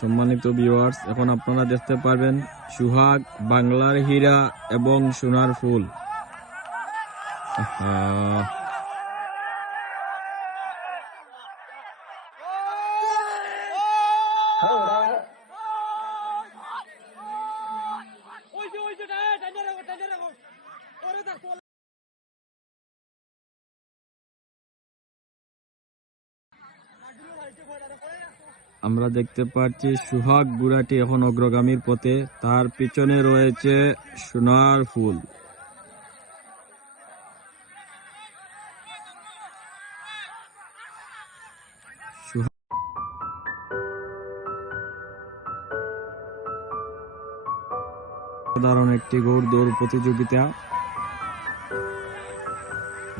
সম্মানিত ভিউয়ার্স, এখন আপনারা দেখতে পারবেন সুহাগ, বাংলার হীরা এবং সোনার ফুল। আমরা দেখতে পাচ্ছি সুহাগ ঘোড়াটি এখন অগ্রগামীর পথে, তার পিছনে রয়েছে সোনার ফুল। সাধারণ একটি ঘোড়দৌড় প্রতিযোগিতা,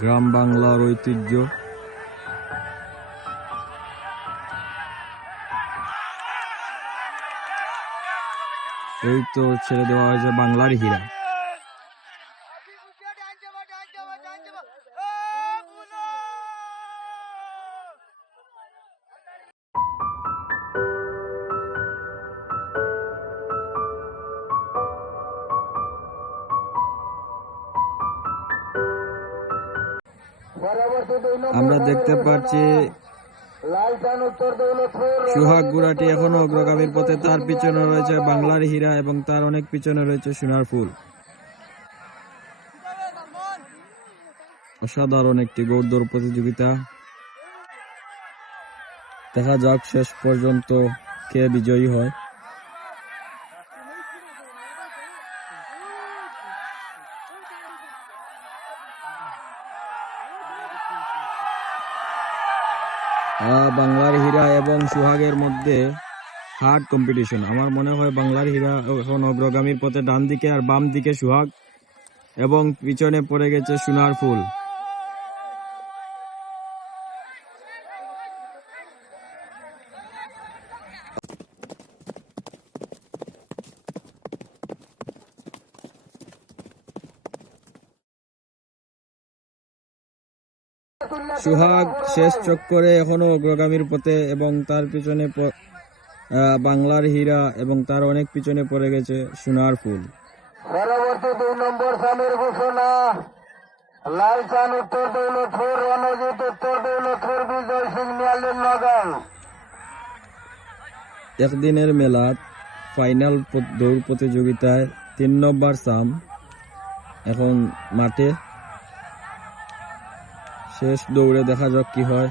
গ্রাম বাংলার ঐতিহ্য। এই তো ছেড়ে দেওয়া হয়েছে বাংলার হীরা। আমরা দেখতে পাচ্ছি সুহাগ ঘোড়াটি এখনো অগ্রগামীর পথে, তার পিছনে রয়েছে বাংলার হীরা এবং তার অনেক পিছনে রয়েছে সোনার ফুল। অসাধারণ একটি ঘোড়দৌড় প্রতিযোগিতা। দেখা যাক শেষ পর্যন্ত কে বিজয়ী হয়। বাংলার হীরা এবং সুহাগের মধ্যে হার্ড কম্পিটিশন। আমার মনে হয় বাংলার হীরা এখন অগ্রগামীর পথে, ডান দিকে আর বাম দিকে সুহাগ এবং পিছনে পড়ে গেছে সোনার ফুল। সুহাগ শেষ চক্করে এখনো অগ্রগামীর পথে এবং তার পিছনে বাংলার হীরা এবং তার অনেক পিছনে পড়ে গেছে সোনার ফুল। পরবর্তী 2 নম্বর সামের ঘোষণা, লালচান উত্তর দৌলতপুর, রণজিৎ উত্তর দৌলতপুর, বিজয় সিং মিয়ালের নগাঁও। একদিনের মেলাত ফাইনাল দৌড় প্রতিযোগিতায় 3 নম্বর সাম এখন মাঠে। শেষ দৌড়ে দেখা যাক কি হয়।